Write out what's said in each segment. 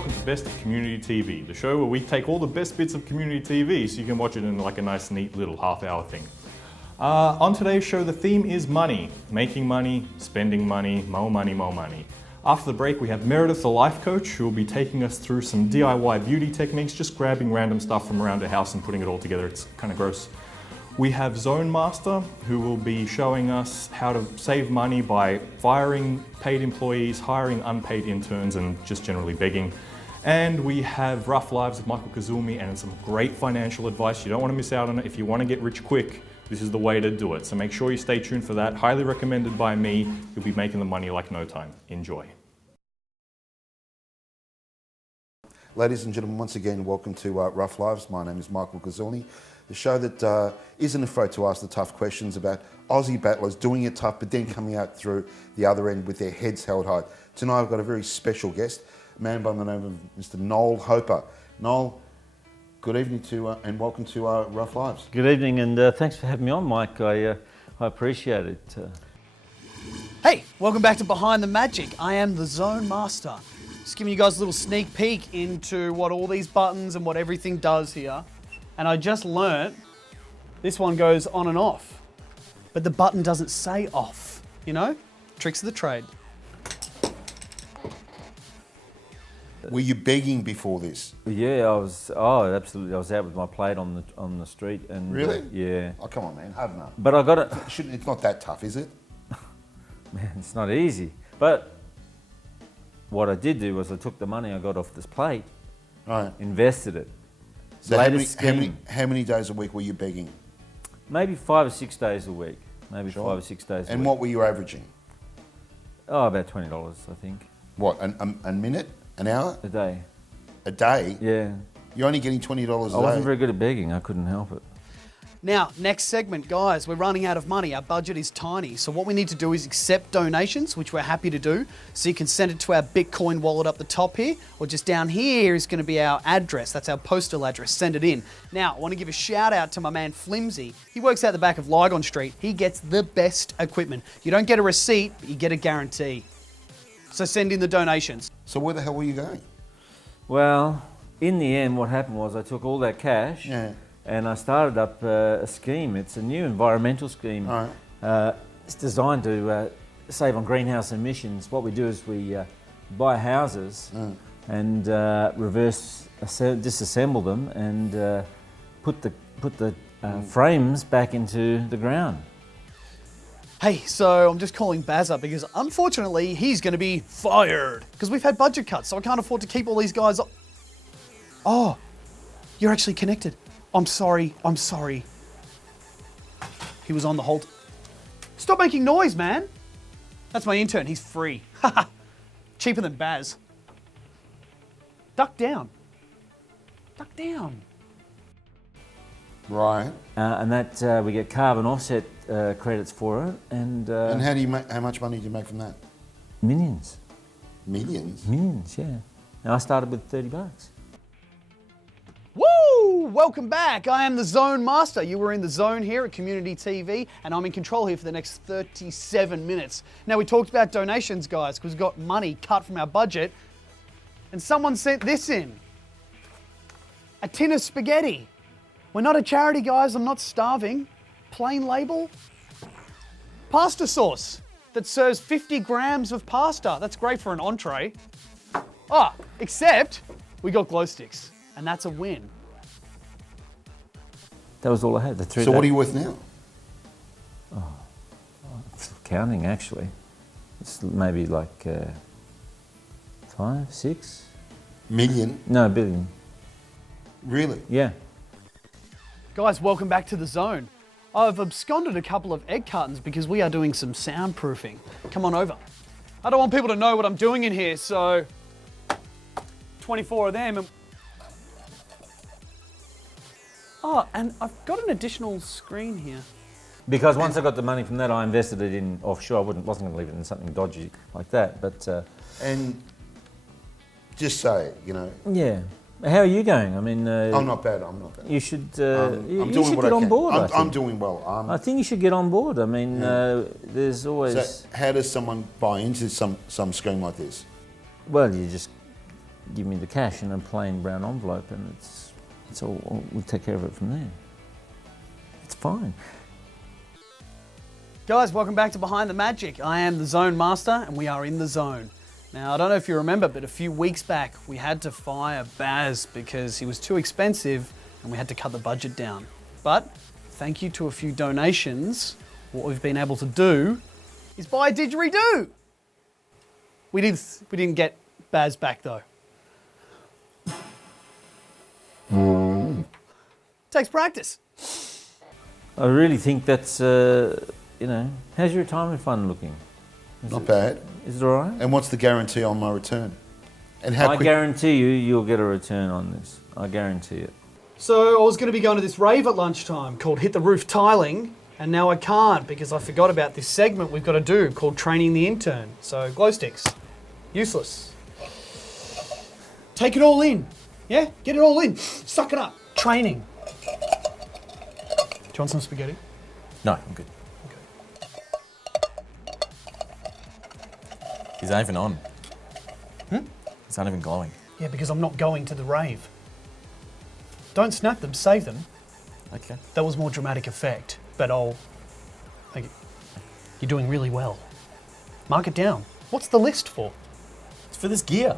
welcome to Best of Community TV, the show where we take all the best bits of community TV so you can watch it in like a nice, neat little half-hour thing. On today's show, the theme is money. Making money, spending money, more money, more money. After the break, we have Meredith, the life coach, who will be taking us through some DIY beauty techniques, just grabbing random stuff from around her house and putting it all together. It's kind of gross. We have Zone Master, who will be showing us how to save money by firing paid employees, hiring unpaid interns, and just generally begging. And we have Rough Lives with Michael Kazumi and some great financial advice. You don't want to miss out on it. If you want to get rich quick, this is the way to do it. So make sure you stay tuned for that. Highly recommended by me. You'll be making the money like no time. Enjoy. Ladies and gentlemen, once again, welcome to Rough Lives. My name is Michael Kazumi, the show that isn't afraid to ask the tough questions about Aussie battlers doing it tough, but then coming out through the other end with their heads held high. Tonight I've got a very special guest, a man by the name of Mr. Noel Hoper. Noel, good evening to and welcome to Rough Lives. Good evening, and thanks for having me on, Mike. I appreciate it. Hey, welcome back to Behind the Magic. I am the Zone Master. Just giving you guys a little sneak peek into what all these buttons and what everything does here. And I just learnt this one goes on and off, but the button doesn't say off, you know? Tricks of the trade. Were you begging before this? Yeah, I was. Oh, absolutely. I was out with my plate on the street, and Really? yeah. Oh, come on, man, have enough. But I got it. It's not that tough, is it? Man, it's not easy. But what I did do was I took the money I got off this plate, Right. invested it. So Latest scheme. how many days a week were you begging? Maybe 5 or 6 days a week. Maybe Sure. 5 or 6 days. And a week. what were you averaging? Oh, about $20, I think, What, a minute? An hour? a day. A day? Yeah. You're only getting $20 a day? I wasn't very good at begging. I couldn't help it. Now, next segment, guys, we're running out of money. Our budget is tiny. So what we need to do is accept donations, which we're happy to do. So you can send it to our Bitcoin wallet up the top here, or just down here is going to be our address. That's our postal address. Send it in. Now, I want to give a shout out to my man Flimsy. He works out the back of Lygon Street. He gets the best equipment. You don't get a receipt, but you get a guarantee. So send in the donations. So where the hell were you going? Well, in the end, what happened was I took all that cash. Yeah. And I started up a scheme. It's a new environmental scheme. All right. It's designed to save on greenhouse emissions. What we do is we buy houses and disassemble them and put the frames back into the ground. Hey, so I'm just calling Baz up because unfortunately he's going to be fired because we've had budget cuts, so I can't afford to keep all these guys. Oh, you're actually connected. I'm sorry. He was on the hold. Stop making noise, man. That's my intern. He's free. Cheaper than Baz. Duck down. Duck down. Right. And that we get carbon offset credits for it, and How much money did you make from that? millions. Millions? Millions, yeah. And I started with $30. Woo! Welcome back. I am the Zone Master. You were in the zone here at Community TV, and I'm in control here for the next 37 minutes. Now, we talked about donations, guys, because we've got money cut from our budget, and someone sent this in. A tin of spaghetti. We're not a charity, guys. I'm not starving. Plain label. Pasta sauce that serves 50 grams of pasta. That's great for an entree. Ah, except we got glow sticks. And that's a win. That was all I had. The three. So what are you worth now? Counting, actually. It's maybe like 5, 6? Million? No, billion. Really? Yeah. Guys, welcome back to the zone. I've absconded a couple of egg cartons because we are doing some soundproofing. Come on over. I don't want people to know what I'm doing in here, so 24 of them. Oh, and I've got an additional screen here. Because once I got the money from that, I invested it in offshore. I wasn't going to leave it in something dodgy like that. But And just say it, you know. yeah, how are you going? I mean, I'm not bad. You should. I'm you doing should what get I on can. board. I'm doing well. I think you should get on board. I mean, there's always. So how does someone buy into some scheme like this? Well, you just give me the cash in a plain brown envelope, and it's all. We'll take care of it from there. It's fine. Guys, welcome back to Behind the Magic. I am the Zone Master, and we are in the zone. Now, I don't know if you remember, but a few weeks back, we had to fire Baz because he was too expensive, and we had to cut the budget down. But thank you to a few donations, what we've been able to do is buy a didgeridoo. We didn't get Baz back though. Takes practice. I really think that's, how's your retirement fund looking? Not bad. Is it all right? And what's the guarantee on my return? And I guarantee you'll get a return on this. I guarantee it. So I was going to be going to this rave at lunchtime called Hit the Roof Tiling, and now I can't because I forgot about this segment we've got to do called Training the Intern. So glow sticks, useless. Take it all in. Yeah, get it all in. Suck it up. Training. Do you want some spaghetti? No, I'm good. He's not even on. He's not even glowing. Yeah, because I'm not going to the rave. Don't snap them, save them. Okay. That was more dramatic effect, but thank you. You're doing really well. Mark it down. What's the list for? It's for this gear.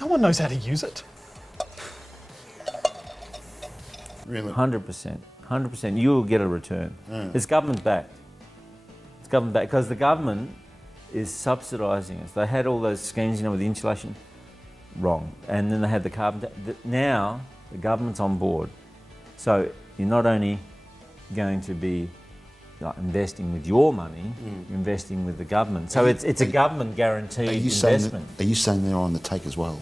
No one knows how to use it. Really? 100%. 100%. You'll get a return. It's government backed. It's government backed because the government is subsidising us. They had all those schemes, with the insulation, wrong. And then they had the carbon. Now the government's on board. So you're not only going to be investing with your money, you're investing with the government. So it's a government guaranteed investment. Are you saying they're on the take as well?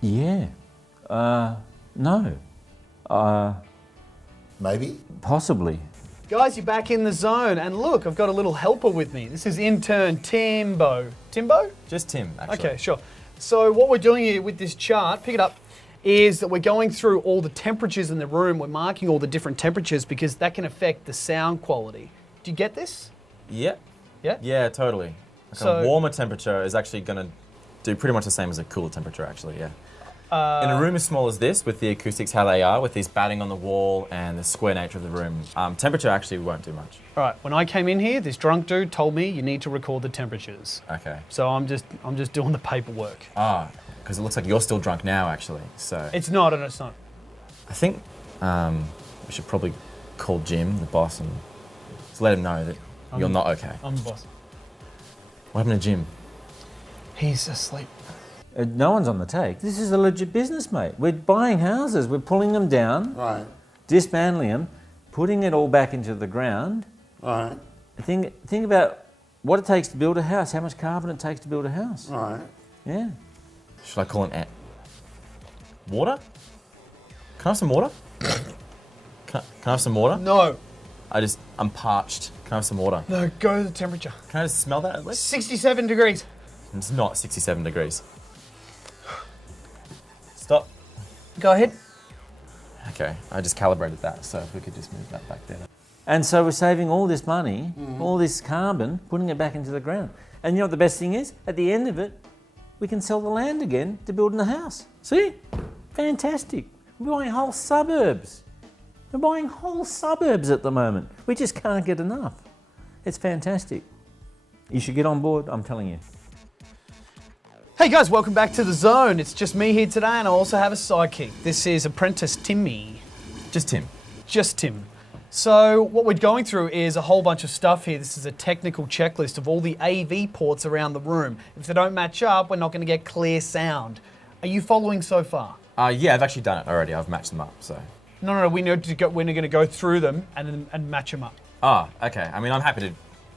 Yeah. No. Maybe. Possibly. Guys, you're back in the zone, and look, I've got a little helper with me. This is intern Timbo. Timbo? Just Tim, actually. Okay, sure. So what we're doing here with this chart, pick it up, is that we're going through all the temperatures in the room. We're marking all the different temperatures because that can affect the sound quality. Do you get this? Yeah. Yeah? Yeah, totally. So- A warmer temperature is actually going to do pretty much the same as a cooler temperature, actually, yeah. In a room as small as this, with the acoustics how they are, with these batting on the wall and the square nature of the room, temperature actually won't do much. All right, when I came in here, this drunk dude told me you need to record the temperatures. Okay. So I'm just doing the paperwork. Because it looks like you're still drunk now, actually. So It's not, and it's not. I think we should probably call Jim, the boss, and just let him know that you're not okay. I'm the boss. What happened to Jim? He's asleep. No one's on the take. This is a legit business, mate. We're buying houses. We're pulling them down, Right. dismantling them, putting it all back into the ground. Right. Think about what it takes to build a house, how much carbon it takes to build a house. Right. Yeah. Should I call an ant? Water? Can I have some water? Can I have some water? No. I'm parched. Can I have some water? No, go to the temperature. Can I just smell that at least? 67 degrees. It's not 67 degrees. Stop. Go ahead. Okay, I just calibrated that, so if we could just move that back there. And so we're saving all this money, all this carbon, putting it back into the ground. And you know what the best thing is? At the end of it, we can sell the land again to build in the house. See? Fantastic. We're buying whole suburbs. We're buying whole suburbs at the moment. We just can't get enough. It's fantastic. You should get on board, I'm telling you. Hey guys, welcome back to the zone. It's just me here today, and I also have a sidekick. This is Apprentice Timmy. Just Tim. Just Tim. So what we're going through is a whole bunch of stuff here. This is a technical checklist of all the AV ports around the room. If they don't match up, we're not going to get clear sound. Are you following so far? Yeah, I've actually done it already. I've matched them up, so. No, we need to go. We're going to go through them and match them up. Okay. I mean, I'm happy to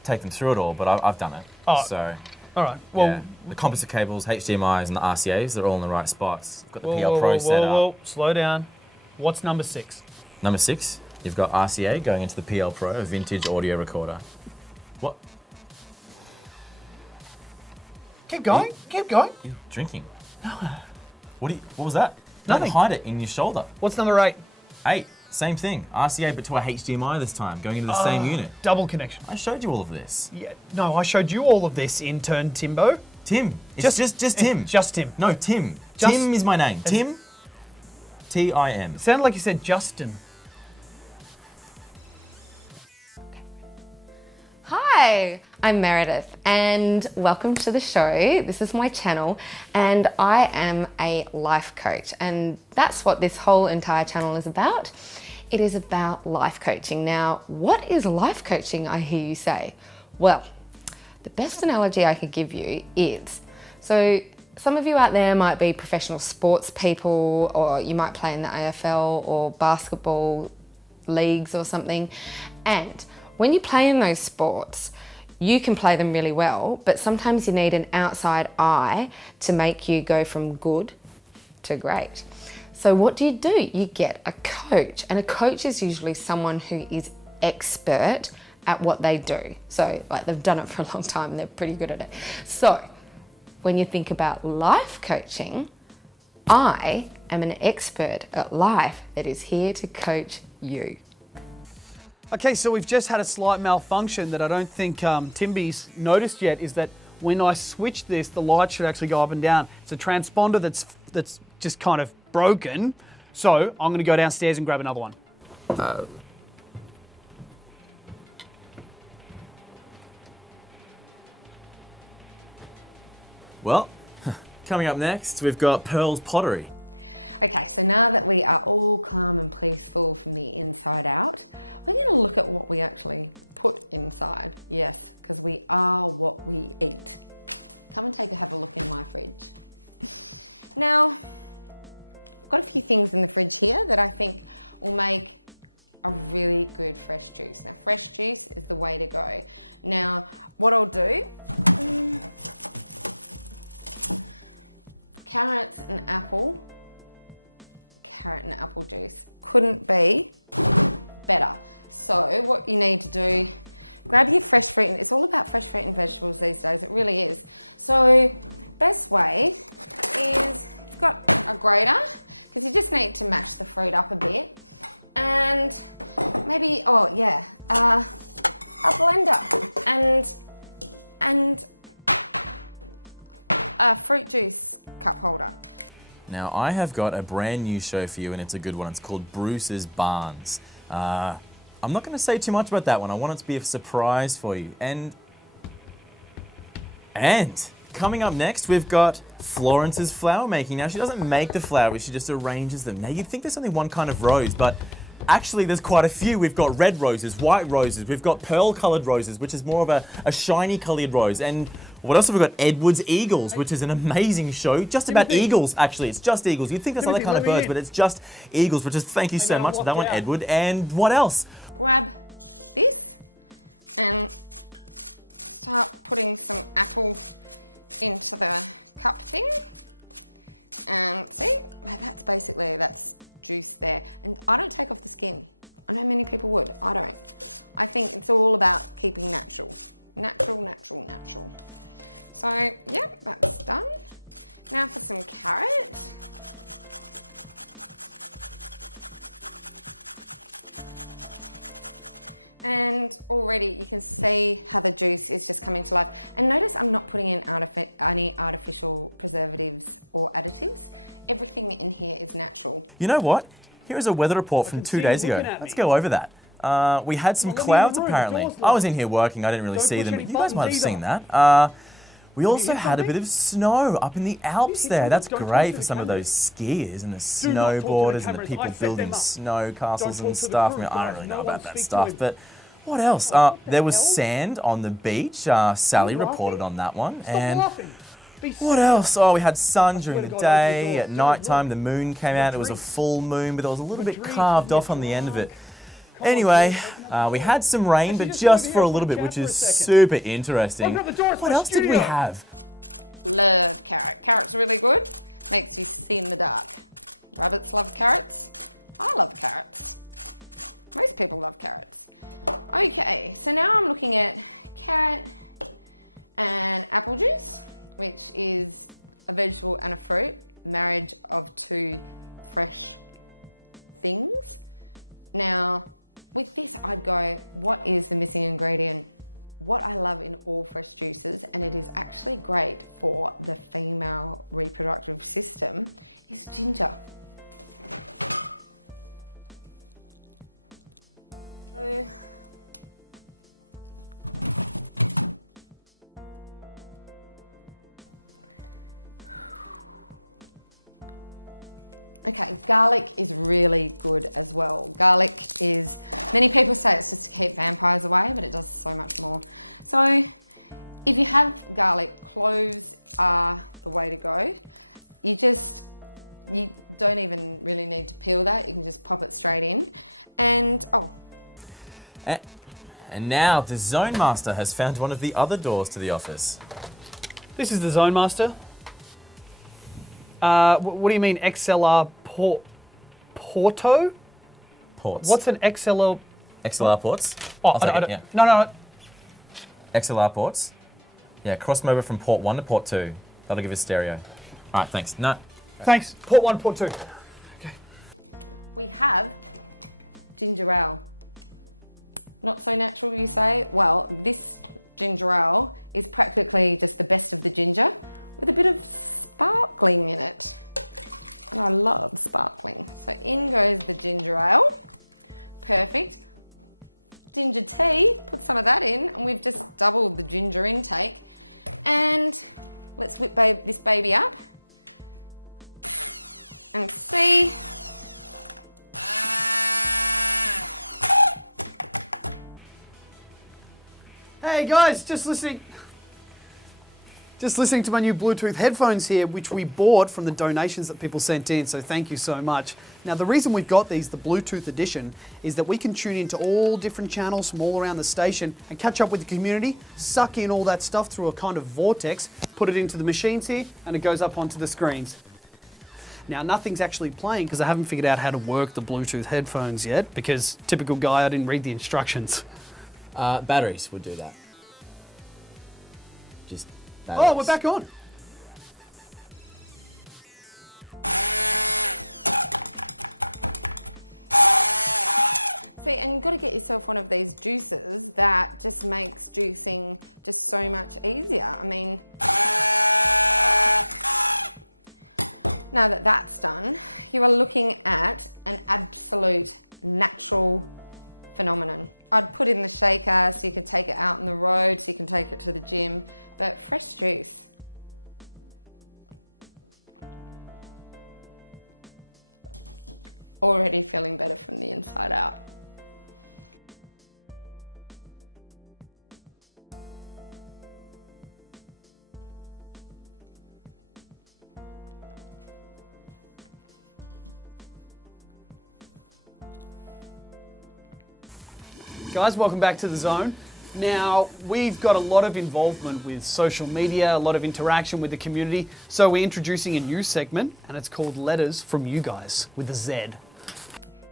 take them through it all, but I've done it. So. All right. Well, Yeah. The composite cables, HDMIs, and the RCAs, they're all in the right spots. Got the PL Pro set up. Whoa, slow down. What's number 6? Number 6, you've got RCA going into the PL Pro, a vintage audio recorder. What? Keep going. Keep going. You're drinking. No. What was that? Nothing. Don't hide it in your shoulder. What's number 8? 8, same thing. RCA, but to a HDMI this time, going into the same unit. Double connection. I showed you all of this. Yeah. No, I showed you all of this, intern Timbo. Tim. It's just Tim. Just Tim. No, Tim. Just- Tim is my name. Tim. Tim. It sounded like you said Justin. Hi, I'm Meredith and welcome to the show. This is my channel and I am a life coach, and that's what this whole entire channel is about. It is about life coaching. Now, what is life coaching, I hear you say? Well, the best analogy I could give you is, so some of you out there might be professional sports people, or you might play in the AFL or basketball leagues or something, and when you play in those sports, you can play them really well, but sometimes you need an outside eye to make you go from good to great. So what do? You get a coach, and a coach is usually someone who is expert at what they do. So like they've done it for a long time and they're pretty good at it. So when you think about life coaching, I am an expert at life that is here to coach you. Okay, so we've just had a slight malfunction that I don't think Timby's noticed yet, is that when I switch this, the light should actually go up and down. It's a transponder that's just kind of broken. So I'm gonna go downstairs and grab another one. Well, coming up next, we've got Pearl's pottery. Okay, so now that we are all calm and peaceful from the inside out, we're going to look at what we actually put inside. Yes, because we are what we eat. Come and have a look in my fridge. Now, I've got a few things in the fridge here that I think will make a really good fresh juice. Now, fresh juice is the way to go. Now, what I'll do, carrots and apple. Carrot and apple juice couldn't be better. So what you need to do, grab your fresh fruit, and it's all about fresh fruit and vegetables these days, it really is. So best way is, you've got a grater, because you just need to mash the fruit up a bit, and maybe, a blender and a fruit juice cup holder. Now, I have got a brand new show for you, and it's a good one. It's called Bruce's Barns. I'm not going to say too much about that one. I want it to be a surprise for you. And coming up next, we've got Florence's flower making. Now, she doesn't make the flowers, she just arranges them. Now, you'd think there's only one kind of rose, but actually there's quite a few. We've got red roses, white roses, we've got pearl-coloured roses, which is more of a shiny-coloured rose. And what else have we got? Edward's Eagles, which is an amazing show. Just about eagles, actually. It's just eagles. You'd think there's other kind of birds, but it's just eagles, which is, thank you so much for that one, Edward. And what else? Grab this and start putting some apple into the cup thing. And see, that's juice there. And I don't take off the skin. I know many people would, I don't. I think it's all about keeping natural. Natural, natural, natural. So, yep, that's done. Now for some carrot. And already you can see how the juice is just coming to life. And notice I'm not putting in any artificial preservatives or additives. Everything in here is natural. You know what? Here is a weather report from 2 days ago. Let's go over that. We had some clouds apparently. I was in here working, I didn't really see them. You guys might have seen that. We also had a bit of snow up in the Alps there. That's great for some of those skiers and the snowboarders and the people building snow castles and stuff. I mean, I don't really know about that stuff, but what else? There was sand on the beach. Sally reported on that one. And what else? Oh, we had sun during the day. At night time, the moon came out. It was a full moon, but it was a little bit carved off on the end of it. Anyway, we had some rain, but just for a little bit, which is super interesting. What else did we have? Love carrot. Carrot's really good. Makes you see in the dark. Rabbits love carrots. I love carrots. Most people love carrots. Okay, so now I'm looking at carrot and apple juice, which is a vegetable and a fruit, marriage of two fresh things. Now, with this, I'd go, what is the missing ingredient? what I love in all fresh juices, and it is actually great for the female reproductive system, is ginger. So, okay, garlic is really good as well. Garlic is, many people say it's just to keep vampires away, but it does so much more. So if you have garlic, cloves are the way to go. You don't even really need to peel that. You can just pop it straight in. And, And now the Zone Master has found one of the other doors to the office. This is the Zone Master. What do you mean XLR Porto? Ports. What's an XLR? XLR ports? Oh, I'll take I it, don't, yeah. no. XLR ports? Yeah, cross them over from port 1 to port 2. That'll give us stereo. All right, thanks. No. Thanks. Port 1, Port 2. Okay. we have ginger ale. Not so natural, you say? Well, this ginger ale is practically just the best of the ginger with a bit of sparkling in it. And I love sparkling. So in goes the ginger ale. Perfect. Ginger tea, put some of that in, and we've just doubled the ginger intake. And let's whip this baby up and see. Hey guys, just listening to my new Bluetooth headphones here, which we bought from the donations that people sent in, so thank you so much. Now the reason we've got these, the Bluetooth edition, is that we can tune into all different channels from all around the station and catch up with the community, suck in all that stuff through a kind of vortex, put it into the machines here, and it goes up onto the screens. Now nothing's actually playing because I haven't figured out how to work the Bluetooth headphones yet, because typical guy, I didn't read the instructions. Batteries would do that. Just batteries. Oh, we're back on. See, and you've got to get yourself one of these juicers that just makes juicing just so much easier. I mean, now that that's done, you are looking at an absolute natural phenomenon. I'd put in the shaker so you could take it out on the road, so you can take it to the gym, but fresh juice. Already feeling better from the inside out. Guys, welcome back to The Zone. Now, we've got a lot of involvement with social media, a lot of interaction with the community, so we're introducing a new segment, and it's called Letters from You Guys, with a Z.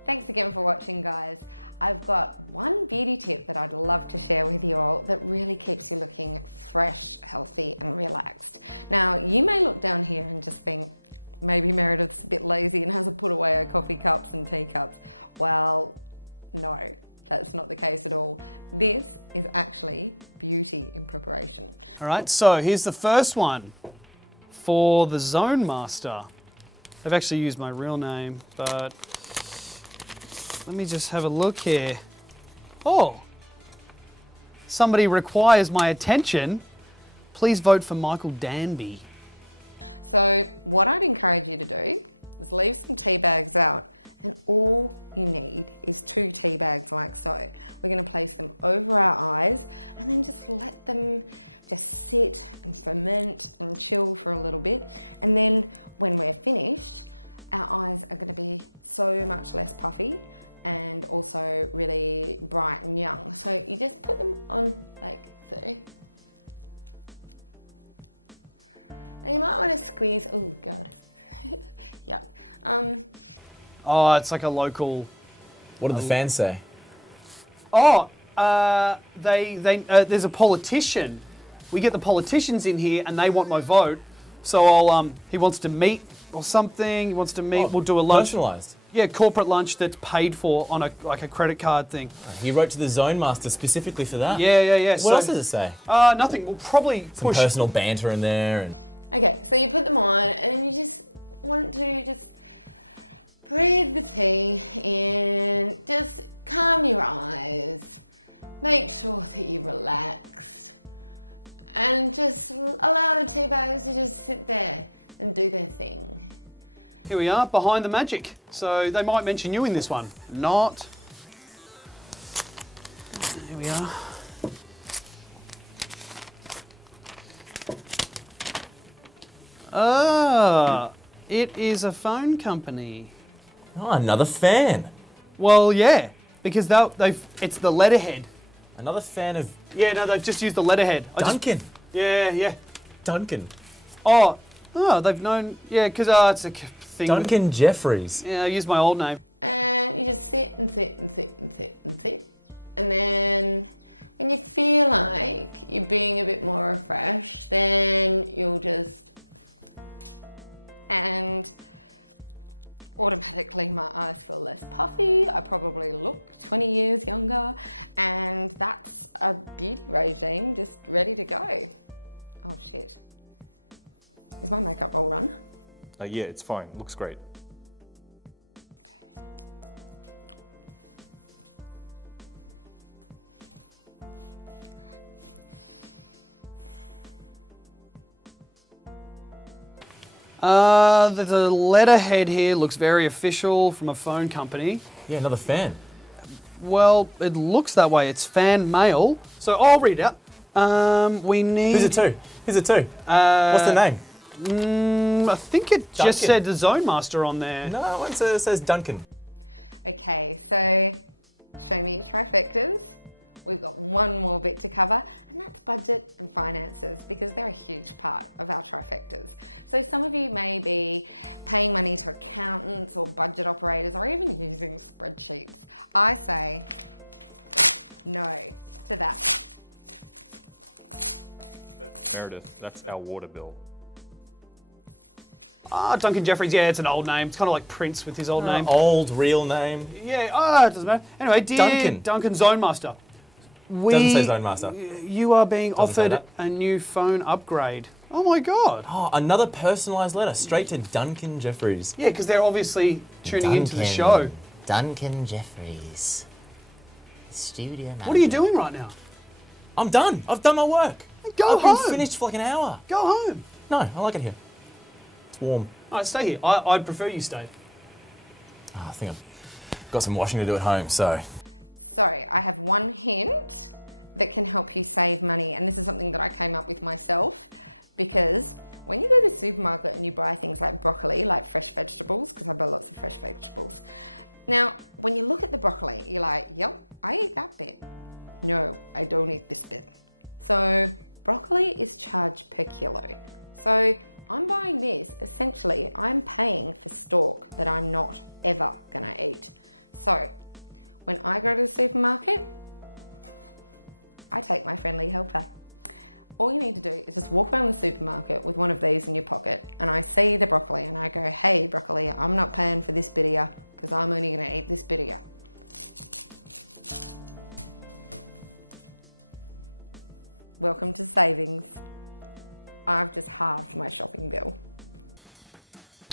Thanks again for watching, guys. I've got one beauty tip that I'd love to share with you all that really keeps you looking fresh, healthy, and relaxed. Now, you may look down here and just think, maybe Meredith's a bit lazy and hasn't put away her coffee cups and teacups. Well, no. That's not the case at all. This is actually beauty in preparation. All right, so here's the first one for the Zone Master. I've actually used my real name, but let me just have a look here. Oh, somebody requires my attention. Please vote for Michael Danby. So what I'd encourage you to do is leave some tea bags out, and all you need is 2 tea bags like so. We're going to place them over our eyes and then just let them just sit and ferment and chill for a little bit. And then when we're finished, our eyes are going to be so much less puffy and also really bright and young. So you just put them on like so. And you might want to squeeze, oh God, yuck. Oh, it's like a local... What do the fans say? Oh, there's a politician. We get the politicians in here and they want my vote. So I'll he wants to meet or something. He wants to meet. We'll do a lunch. Personalised. Yeah, corporate lunch that's paid for on a credit card thing. He wrote to the Zone Master specifically for that. Yeah. What else does it say? Nothing. We'll probably Some push. personal banter in there and. Okay, so you put them on and you just want to just breathe the tea in, just calm your eyes, make sure that you're relaxed, and just allow the tea bags to just sit there and do their thing. Here we are, behind the magic. So they might mention you in this one. Not. Here we are. It is a phone company. Oh, another fan. Well, yeah, because it's the letterhead. Another fan of Yeah, no, they've just used the letterhead. Duncan. Yeah. Duncan. Oh, they've known. Yeah, because it's a thing. Duncan Jeffries. Yeah, I used my old name. And you just sit and sit and sit and sit and sit. And then when you feel like you're being a bit more refreshed, then you'll just... And automatically my eyes feel less puffy. I probably look 20 years younger. And that's a beauty regime just ready to go. Oh shit. Is my makeup all run? Yeah, it's fine. Looks great. The letterhead here looks very official from a phone company. Yeah, another fan. Well, it looks that way. It's fan mail. So I'll read it out. We need... Who's it to? What's the name? I think it just Duncan. said the Zone Master on there. No, it says Duncan. Okay, so show me your trifectas. We've got one more bit to cover, and that's budget and finances, because they're a huge part of our trifectas. So some of you may be paying money to accountants or budget operators, or even using spreadsheets. I say no to that. Meredith, that's our water bill. Duncan Jeffries, yeah, it's an old name. It's kind of like Prince with his old name. Old, real name. Yeah, it doesn't matter. Anyway, dear Duncan Zone Master. Doesn't say Zone Master. You are being Doesn't say offered that. a new phone upgrade. Oh my God. Oh, another personalised letter straight to Duncan Jeffries. Yeah, because they're obviously tuning into the show. Duncan Jeffries. Studio manager. What are you doing right now? I'm done. I've done my work. Go I've been home. finished for like an hour. Go home. No, I like it here. It's warm. All right, stay here. I'd prefer you stay. Oh, I think I've got some washing to do at home, so. So I have one hint that can help you save money, and this is something that I came up with myself, because when you go to the supermarket and you buy things like broccoli, like fresh vegetables, because I buy lots of fresh vegetables. Now, when you look at the broccoli, you're like, yep, I eat that bit. No, I don't eat this bit. So broccoli is charged per kilo. So I'm buying this, essentially I'm paying for stock that I'm not ever gonna eat. So when I go to the supermarket, I take my friendly helper. All you need to do is just walk around the supermarket with one of these in your pocket, and I see the broccoli and I go, hey broccoli, I'm not paying for this bit of ya, because I'm only gonna eat this bit of ya. Welcome to savings. I've just halved my shopping bill.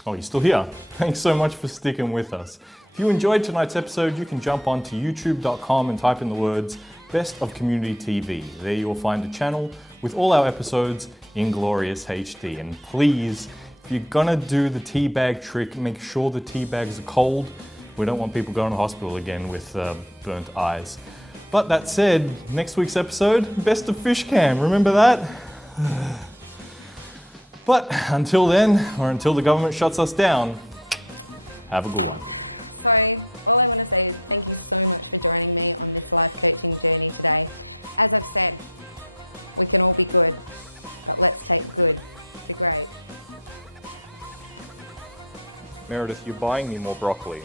Oh, you're still here. Thanks so much for sticking with us. If you enjoyed tonight's episode, you can jump onto youtube.com and type in the words Best of Community TV. There you'll find a channel with all our episodes in glorious HD. And please, if you're gonna do the tea bag trick, make sure the tea bags are cold. We don't want people going to hospital again with burnt eyes. But that said, next week's episode, Best of Fish Cam. Remember that? But until then, or until the government shuts us down, have a good one. So all I want to say is thank you so much for joining me on this life coaching journey today. As I've said, we can all be good, but let's take good to great. Meredith, you're buying me more broccoli.